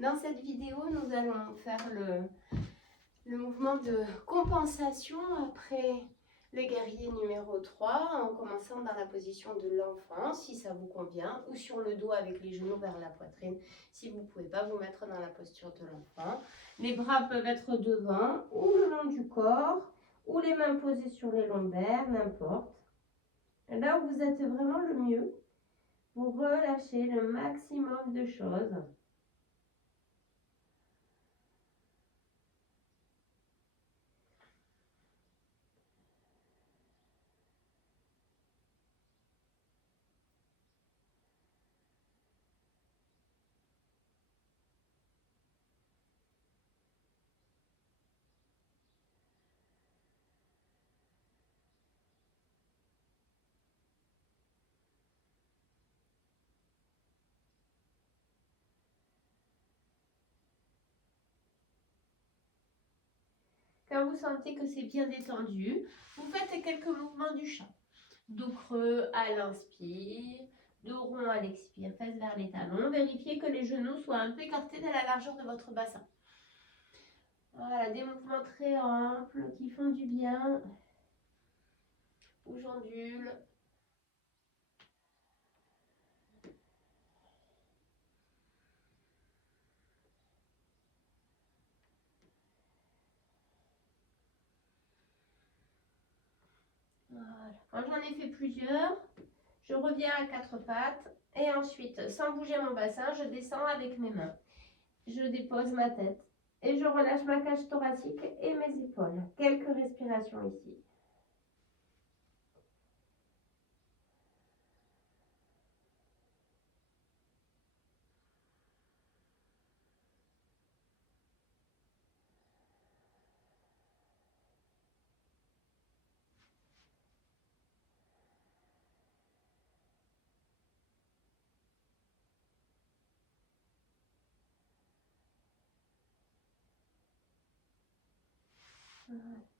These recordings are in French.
Dans cette vidéo, nous allons faire le mouvement de compensation après le guerrier numéro 3 en commençant dans la position de l'enfant si ça vous convient ou sur le dos avec les genoux vers la poitrine si vous ne pouvez pas vous mettre dans la posture de l'enfant. Les bras peuvent être devant ou le long du corps ou les mains posées sur les lombaires, n'importe. Là où vous êtes vraiment le mieux, vous relâchez le maximum de choses. Quand vous sentez que c'est bien détendu, vous faites quelques mouvements du chat. Dos creux à l'inspire, dos rond à l'expire, fesses vers les talons. Vérifiez que les genoux soient un peu écartés de la largeur de votre bassin. Voilà, des mouvements très amples qui font du bien. Où j'ondule. Voilà. Quand j'en ai fait plusieurs, je reviens à quatre pattes et ensuite, sans bouger mon bassin, je descends avec mes mains. Je dépose ma tête et je relâche ma cage thoracique et mes épaules. Quelques respirations ici.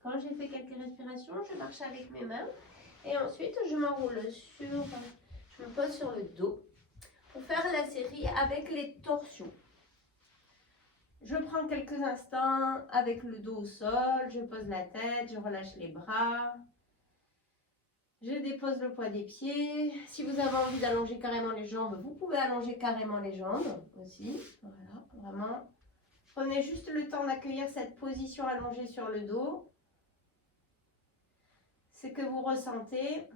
Quand j'ai fait quelques respirations, je marche avec mes mains et ensuite je m'enroule je me pose sur le dos pour faire la série avec les torsions. Je prends quelques instants avec le dos au sol, je pose la tête, je relâche les bras, je dépose le poids des pieds. Si vous avez envie d'allonger carrément les jambes, vous pouvez allonger carrément les jambes aussi. Voilà, vraiment. Prenez juste le temps d'accueillir cette position allongée sur le dos. Ce que vous ressentez.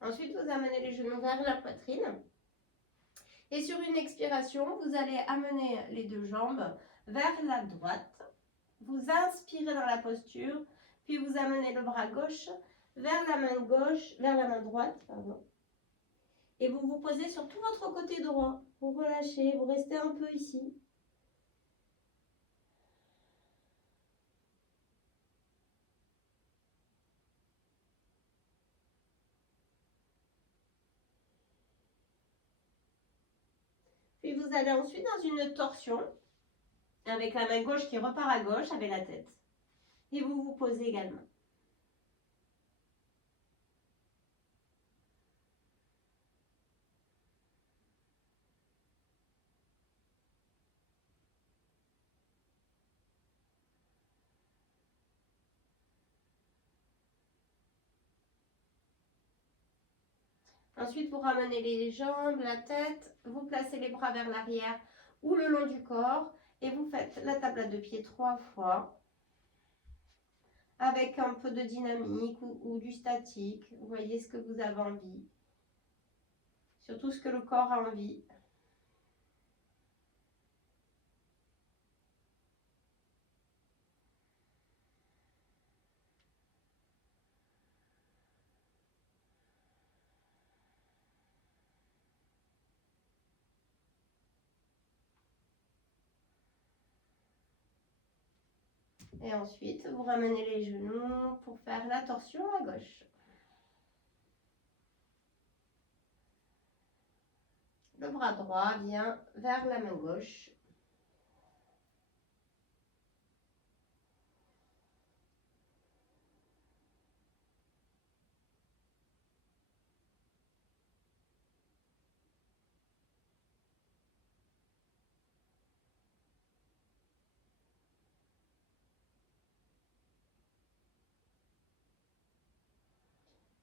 Ensuite, vous amenez les genoux vers la poitrine. Et sur une expiration, vous allez amener les deux jambes vers la droite. Vous inspirez dans la posture, puis vous amenez le bras gauche vers la main gauche, vers la main droite, pardon. Et vous vous posez sur tout votre côté droit. Vous relâchez, vous restez un peu ici. Puis vous allez ensuite dans une torsion, avec la main gauche qui repart à gauche avec la tête. Et vous vous posez également. Ensuite, vous ramenez les jambes, la tête, vous placez les bras vers l'arrière ou le long du corps et vous faites la table à deux pieds 3 fois avec un peu de dynamique ou du statique. Vous voyez ce que vous avez envie, surtout ce que le corps a envie. Et ensuite, vous ramenez les genoux pour faire la torsion à gauche. le bras droit vient vers la main gauche.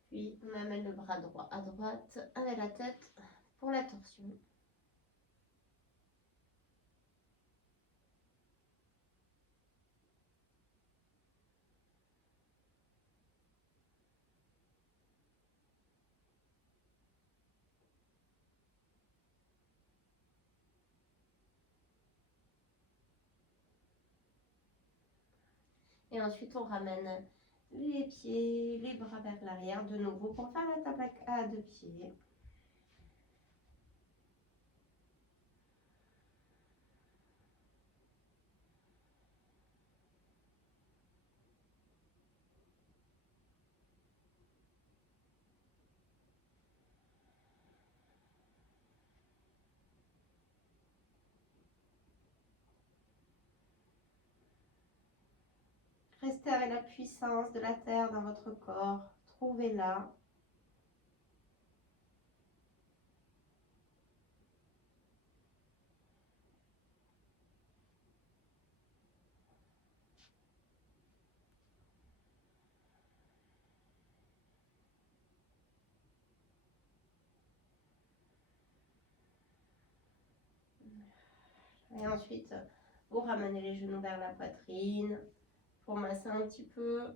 Puis on amène le bras droit à droite avec la tête pour la torsion. Et ensuite, on ramène les pieds, les bras vers l'arrière de nouveau pour faire la table à deux pieds. Restez avec la puissance de la terre dans votre corps. Trouvez-la. Et ensuite, vous ramenez les genoux vers la poitrine pour masser un petit peu.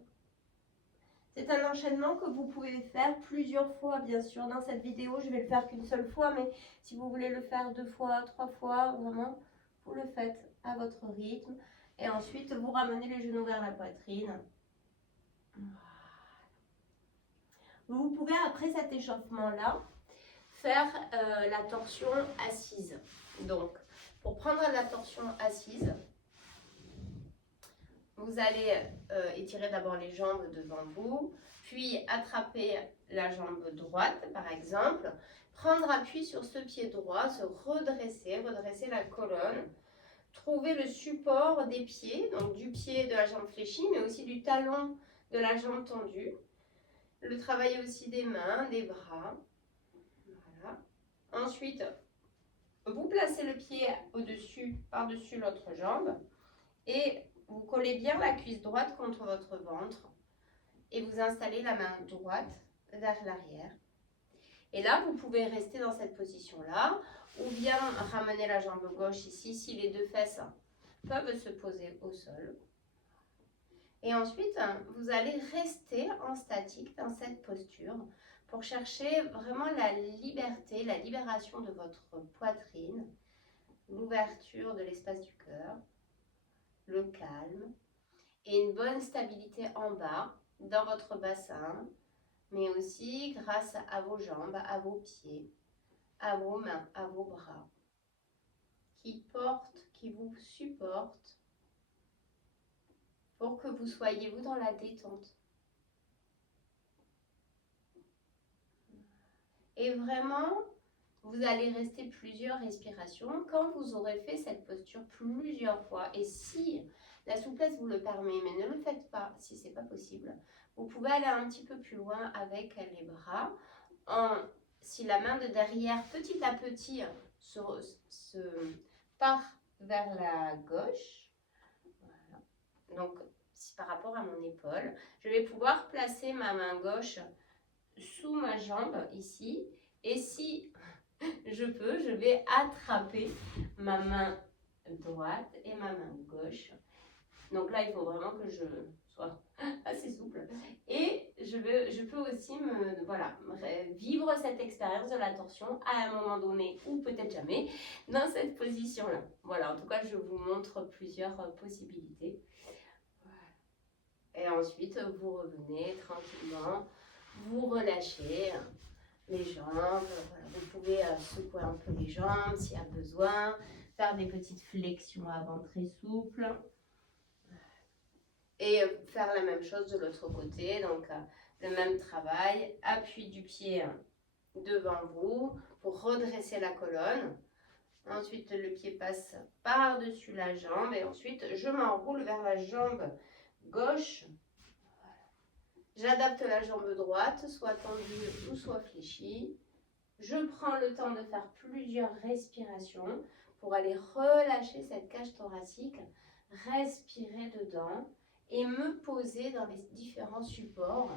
C'est un enchaînement que vous pouvez faire plusieurs fois, bien sûr. Dans cette vidéo, je vais le faire qu'une seule fois, mais si vous voulez le faire 2 fois, 3 fois, vraiment, vous le faites à votre rythme. Et ensuite, vous ramenez les genoux vers la poitrine. Vous pouvez, après cet échauffement-là, faire la torsion assise. Donc, pour prendre la torsion assise, vous allez étirer d'abord les jambes devant vous, puis attraper la jambe droite, par exemple, prendre appui sur ce pied droit, se redresser, redresser la colonne, trouver le support des pieds, donc du pied de la jambe fléchie, mais aussi du talon de la jambe tendue. Le travail aussi des mains, des bras. Voilà. Ensuite, vous placez le pied au-dessus, par-dessus l'autre jambe et vous collez bien la cuisse droite contre votre ventre et vous installez la main droite vers l'arrière. Et là, vous pouvez rester dans cette position-là ou bien ramener la jambe gauche ici si les deux fesses peuvent se poser au sol. Et ensuite, vous allez rester en statique dans cette posture pour chercher vraiment la liberté, la libération de votre poitrine, l'ouverture de l'espace du cœur, le calme et une bonne stabilité en bas dans votre bassin, mais aussi grâce à vos jambes, à vos pieds, à vos mains, à vos bras qui portent, qui vous supportent pour que vous soyez vous dans la détente. Et vraiment, vous allez rester plusieurs respirations quand vous aurez fait cette posture plusieurs fois. Et si la souplesse vous le permet, mais ne le faites pas si ce n'est pas possible, vous pouvez aller un petit peu plus loin avec les bras. Si la main de derrière, petit à petit, se part vers la gauche, voilà. Donc par rapport à mon épaule, je vais pouvoir placer ma main gauche sous ma jambe ici. Et si je peux, je vais attraper ma main droite et ma main gauche. Donc là, il faut vraiment que je sois assez souple. Et je peux aussi vivre cette expérience de la torsion à un moment donné ou peut-être jamais dans cette position-là. Voilà, en tout cas, je vous montre plusieurs possibilités. Et ensuite, vous revenez tranquillement, vous relâchez les jambes. Voilà. Vous pouvez secouer un peu les jambes s'il y a besoin, faire des petites flexions avant très souples. Et faire la même chose de l'autre côté, donc le même travail, appui du pied devant vous, pour redresser la colonne. Ensuite, le pied passe par-dessus la jambe et ensuite, je m'enroule vers la jambe gauche. J'adapte la jambe droite, soit tendue ou soit fléchie. Je prends le temps de faire plusieurs respirations pour aller relâcher cette cage thoracique, respirer dedans et me poser dans les différents supports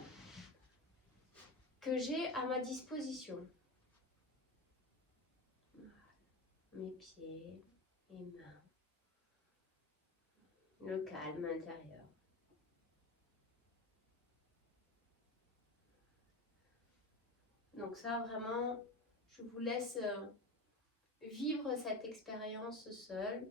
que j'ai à ma disposition. Mes pieds et mains, le calme intérieur. Donc ça, vraiment, je vous laisse vivre cette expérience seule.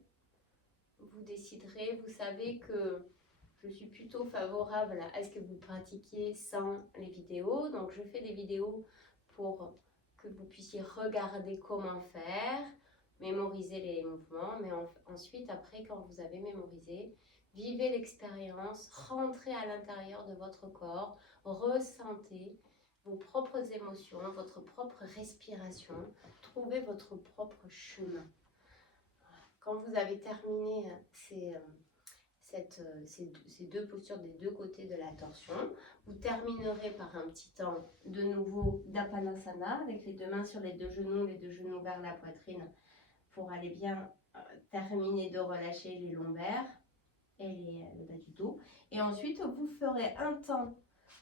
Vous déciderez, vous savez que je suis plutôt favorable à ce que vous pratiquiez sans les vidéos. Donc je fais des vidéos pour que vous puissiez regarder comment faire, mémoriser les mouvements, mais ensuite, après, quand vous avez mémorisé, vivez l'expérience, rentrez à l'intérieur de votre corps, ressentez vos propres émotions, votre propre respiration, trouvez votre propre chemin. Quand vous avez terminé ces deux postures des deux côtés de la torsion, vous terminerez par un petit temps de nouveau d'Apanasana avec les deux mains sur les deux genoux vers la poitrine pour aller bien terminer de relâcher les lombaires et le bas du dos. Et ensuite, vous ferez un temps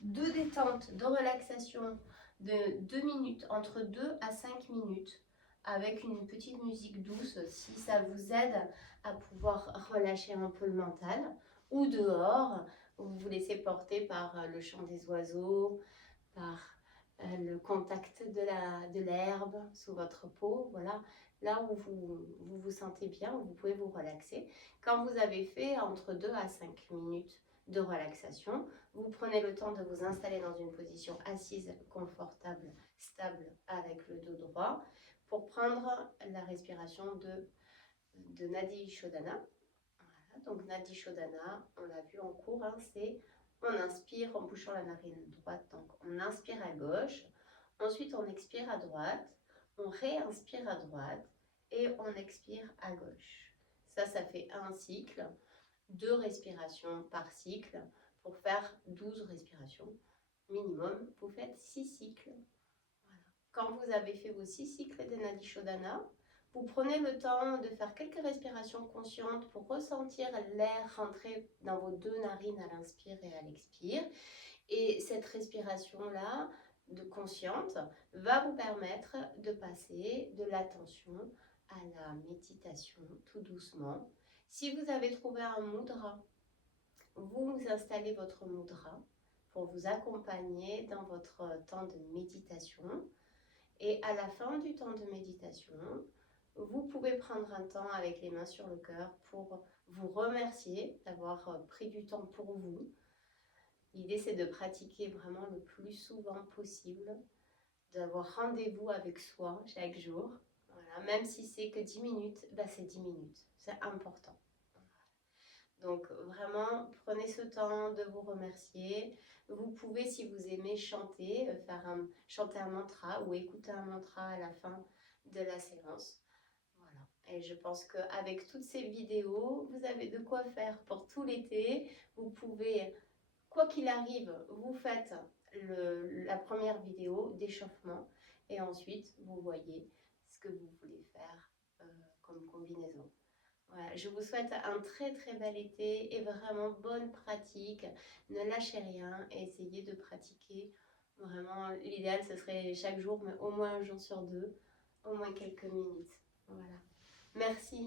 de détente, de relaxation de 2 minutes, entre 2 à 5 minutes, avec une petite musique douce si ça vous aide à pouvoir relâcher un peu le mental, ou dehors, vous vous laissez porter par le chant des oiseaux, par le contact de l'herbe sous votre peau, voilà, là où vous vous sentez bien, où vous pouvez vous relaxer. Quand vous avez fait entre 2 à 5 minutes de relaxation, vous prenez le temps de vous installer dans une position assise, confortable, stable, avec le dos droit, pour prendre la respiration de Nadi Shodhana. Voilà, donc Nadi Shodhana, on l'a vu en cours, hein, c'est on inspire en bouchant la narine droite, donc on inspire à gauche, ensuite on expire à droite, on réinspire à droite et on expire à gauche. Ça fait un cycle, 2 respirations par cycle. Pour faire 12 respirations minimum, vous faites 6 cycles. Voilà. Quand vous avez fait vos 6 cycles de Nadi Shodhana, vous prenez le temps de faire quelques respirations conscientes pour ressentir l'air rentrer dans vos 2 narines à l'inspire et à l'expire. Et cette respiration-là, de consciente, va vous permettre de passer de l'attention à la méditation tout doucement. Si vous avez trouvé un mudra, vous installez votre mudra pour vous accompagner dans votre temps de méditation. Et à la fin du temps de méditation, vous pouvez prendre un temps avec les mains sur le cœur pour vous remercier d'avoir pris du temps pour vous. L'idée, c'est de pratiquer vraiment le plus souvent possible, d'avoir rendez-vous avec soi chaque jour. Voilà. Même si c'est que 10 minutes, c'est 10 minutes. C'est important. Donc vraiment, prenez ce temps de vous remercier. Vous pouvez, si vous aimez chanter, chanter un mantra ou écouter un mantra à la fin de la séance. Voilà. Et je pense qu'avec toutes ces vidéos, vous avez de quoi faire pour tout l'été. Vous pouvez, quoi qu'il arrive, vous faites la première vidéo d'échauffement et ensuite, vous voyez ce que vous voulez faire comme combinaison. Voilà, je vous souhaite un très très bel été et vraiment bonne pratique. Ne lâchez rien et essayez de pratiquer. Vraiment, l'idéal ce serait chaque jour, mais au moins un jour sur 2, au moins quelques minutes. Voilà. Merci.